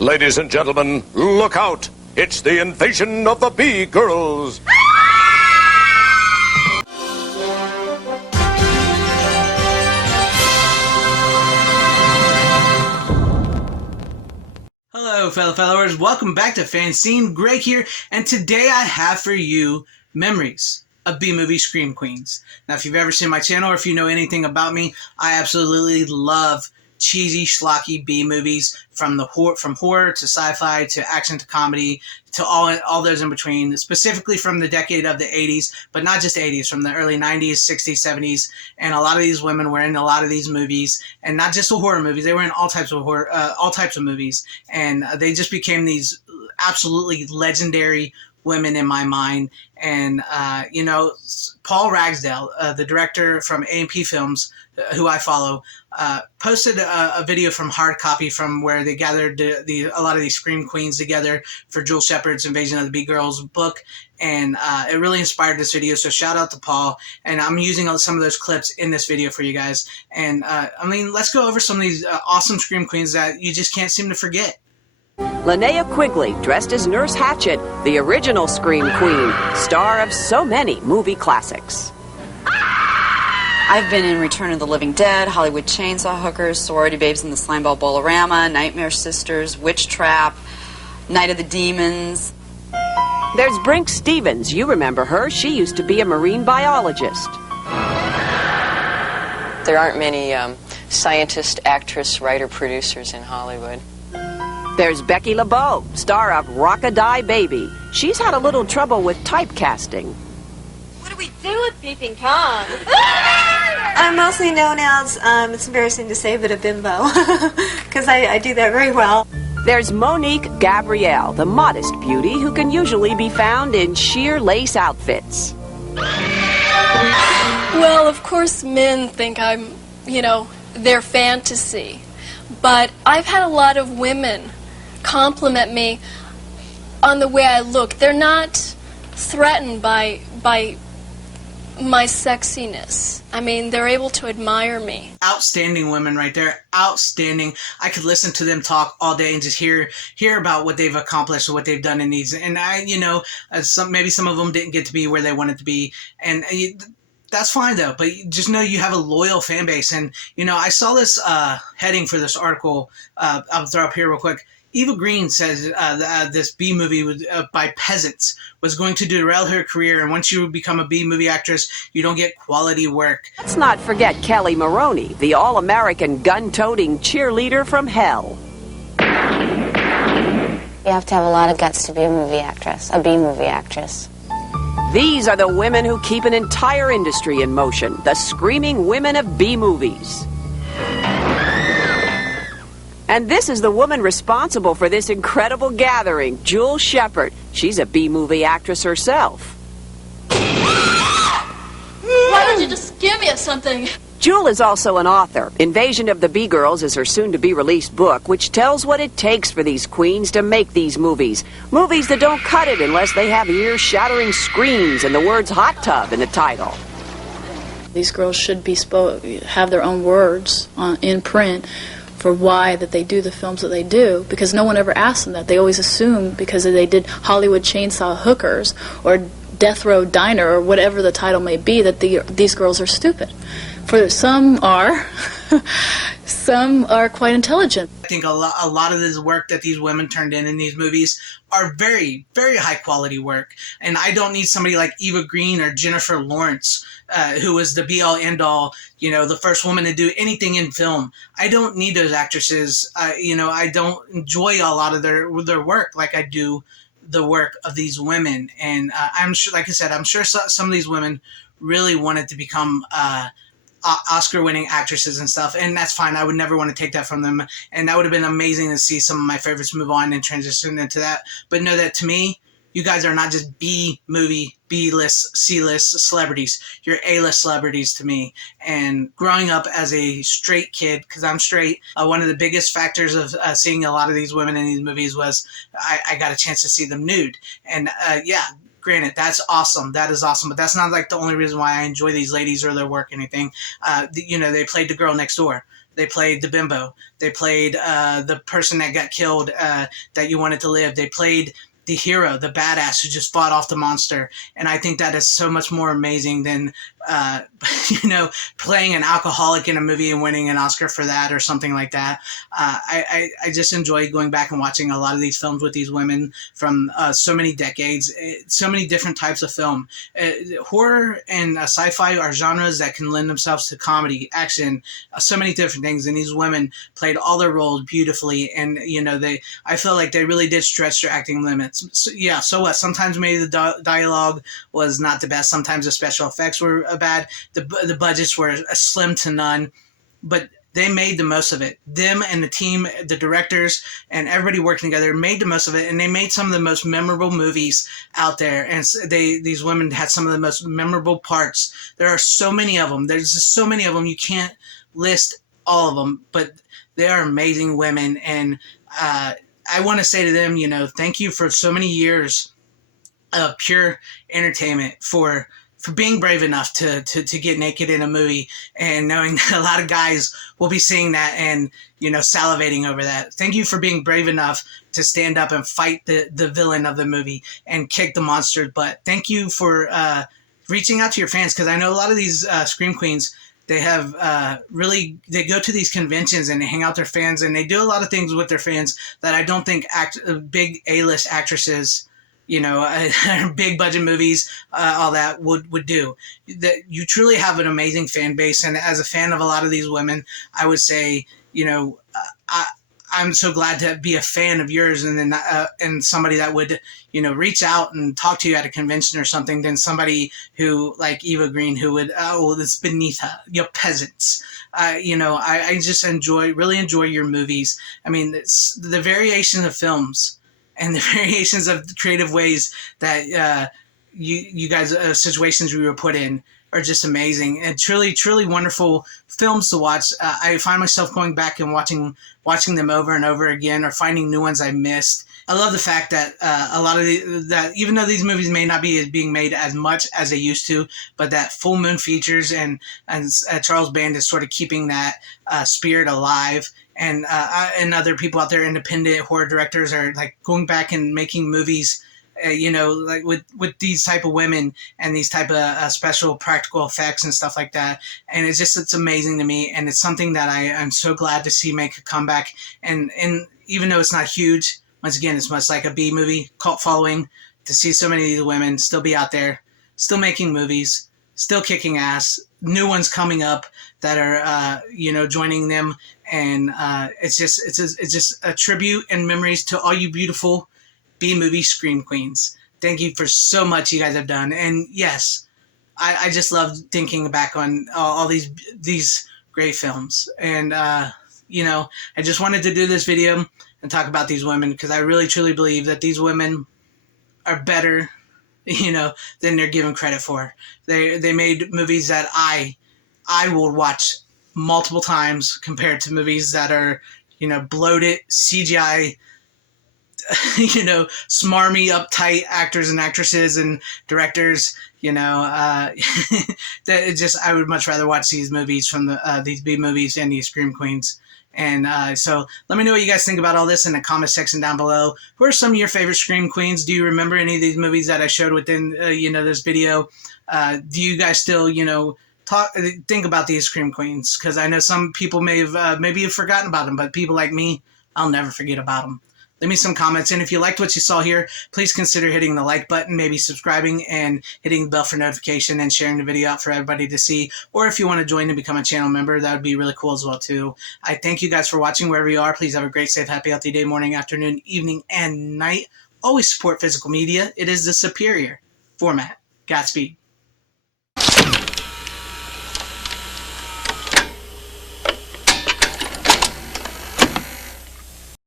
Ladies and gentlemen, look out! It's the invasion of the Bee Girls! Hello, fellow followers. Welcome back to FanZcene. Greg here, and today I have for you memories of B-movie scream queens. Now, if you've ever seen my channel or if you know anything about me, I absolutely love cheesy, schlocky B-movies from horror to sci-fi to action to comedy to all those in between, specifically from the decade of the 80s, but not just 80s, from the early 90s, 60s, 70s, and a lot of these women were in a lot of these movies, and not just the horror movies, they were in all types of horror, all types of movies, and they just became these absolutely legendary women in my mind. And you know, Paul Ragsdale, the director from A&P Films, who I follow, posted a video from Hard Copy, from where they gathered a lot of these scream queens together for Jewel Shepard's Invasion of the Bee Girls book, and it really inspired this video. So shout out to Paul, and I'm using some of those clips in this video for you guys. And I mean, let's go over some of these awesome scream queens that you just can't seem to forget. Linnea Quigley, dressed as Nurse Hatchet, the original Scream Queen, star of so many movie classics. I've been in Return of the Living Dead, Hollywood Chainsaw Hookers, Sorority Babes in the Slimeball Bolorama, Nightmare Sisters, Witch Trap, Night of the Demons. There's Brink Stevens. You remember her. She used to be a marine biologist. There aren't many scientist, actress, writer, producers in Hollywood. There's Becky LeBeau, star of Rock-a-Die Baby. She's had a little trouble with typecasting. What do we do with peeping Tom? I'm mostly known as, it's embarrassing to say, but a bimbo, because I do that very well. There's Monique Gabrielle, the modest beauty who can usually be found in sheer lace outfits. Well, of course men think I'm, their fantasy. But I've had a lot of women compliment me on the way I look. They're not threatened by my sexiness. I mean, they're able to admire me. Outstanding women right there. Outstanding. I could listen to them talk all day and just hear about what they've accomplished or what they've done in these. And maybe some of them didn't get to be where they wanted to be. And that's fine though, but just know you have a loyal fan base. And I saw this heading for this article. I'll throw up here real quick. Eva Green says this B movie by peasants was going to derail her career, and once you become a B movie actress, you don't get quality work. Let's not forget Kelly Maroney, the all-American gun-toting cheerleader from hell. You have to have a lot of guts to be a movie actress, a B movie actress. These are the women who keep an entire industry in motion, the screaming women of B-movies. And this is the woman responsible for this incredible gathering, Jewel Shepard. She's a B-movie actress herself. Why don't you just give me something? Jewel is also an author. Invasion of the Bee Girls is her soon-to-be-released book, which tells what it takes for these queens to make these movies. Movies that don't cut it unless they have ear-shattering screams and the words hot tub in the title. These girls should be have their own words in print for why that they do the films that they do, because no one ever asks them that. They always assume because they did Hollywood Chainsaw Hookers or Death Row Diner or whatever the title may be that these girls are stupid. For some are, some are quite intelligent. I think a lot of this work that these women turned in these movies are very, very high quality work. And I don't need somebody like Eva Green or Jennifer Lawrence, who was the be-all, end-all, the first woman to do anything in film. I don't need those actresses. I don't enjoy a lot of their work like I do the work of these women. And I'm sure, like I said, I'm sure some of these women really wanted to become Oscar-winning actresses and stuff, and that's fine. I would never want to take that from them, and that would have been amazing to see some of my favorites move on and transition into that. But know that to me, you guys are not just B-movie, B-list, C-list celebrities. You're A-list celebrities to me. And growing up as a straight kid, because I'm straight, one of the biggest factors of seeing a lot of these women in these movies was I got a chance to see them nude. And yeah, granted, that's awesome. That is awesome. But that's not like the only reason why I enjoy these ladies or their work or anything. You know, they played the girl next door. They played the bimbo. They played the person that got killed that you wanted to live. They played the hero, the badass who just fought off the monster. And I think that is so much more amazing than, you know, playing an alcoholic in a movie and winning an Oscar for that or something like that. I just enjoy going back and watching a lot of these films with these women from so many decades, so many different types of film. Horror and sci-fi are genres that can lend themselves to comedy, action, so many different things. And these women played all their roles beautifully. And, you know, I feel like they really did stretch their acting limits. So, yeah, so what? Sometimes maybe the dialogue was not the best. Sometimes the special effects were bad. The budgets were slim to none. But they made the most of it. Them and the team, the directors, and everybody working together made the most of it, and they made some of the most memorable movies out there. And these women had some of the most memorable parts. There are so many of them. There's just so many of them. You can't list all of them, but they are amazing women. And I want to say to them, you know, thank you for so many years of pure entertainment, for being brave enough to get naked in a movie, and knowing that a lot of guys will be seeing that and, you know, salivating over that. Thank you for being brave enough to stand up and fight the villain of the movie and kick the monster's butt. Thank you for reaching out to your fans, because I know a lot of these Scream Queens, they have they go to these conventions and they hang out with their fans, and they do a lot of things with their fans that I don't think big A-list actresses, you know, big budget movies, all that would do. That you truly have an amazing fan base, and as a fan of a lot of these women, I would say, you know, I'm so glad to be a fan of yours, and then and somebody that would, you know, reach out and talk to you at a convention or something, than somebody who, like Eva Green, who would, oh, it's beneath her, you're peasants. You know, I just really enjoy your movies. I mean, the variation of films and the variations of creative ways that you guys, situations we were put in, are just amazing, and truly wonderful films to watch. I find myself going back and watching them over and over again, or finding new ones I missed. I love the fact that a lot of that, even though these movies may not be being made as much as they used to, but that Full Moon Features and Charles Band is sort of keeping that spirit alive. And other people out there, independent horror directors, are like going back and making movies, you know, like with these type of women and these type of special practical effects and stuff like that. And it's amazing to me, and it's something that I'm so glad to see make a comeback. And even though it's not huge, once again, it's much like a B movie cult following, to see so many of these women still be out there, still making movies, still kicking ass, new ones coming up that are you know, joining them. And it's just a tribute and memories to all you beautiful B-movie Scream Queens. Thank you for so much you guys have done. And yes, I just love thinking back on all these great films. And you know, I just wanted to do this video and talk about these women, because I really truly believe that these women are better, you know, than they're given credit for. They made movies that I will watch multiple times, compared to movies that are, you know, bloated CGI, you know, smarmy, uptight actors and actresses and directors. You know, that I would much rather watch these movies from these B movies and these Scream Queens. And so let me know what you guys think about all this in the comment section down below. Who are some of your favorite Scream Queens? Do you remember any of these movies that I showed within, you know, this video? Do you guys still, you know, think about these Scream Queens? Because I know some people may have maybe have forgotten about them, but people like me, I'll never forget about them. Leave me some comments, and if you liked what you saw here, please consider hitting the like button, maybe subscribing, and hitting the bell for notification, and sharing the video out for everybody to see. Or if you want to join and become a channel member, that would be really cool as well too. I thank you guys for watching wherever you are. Please have a great, safe, happy, healthy day, morning, afternoon, evening, and night. Always support physical media. It is the superior format. Godspeed.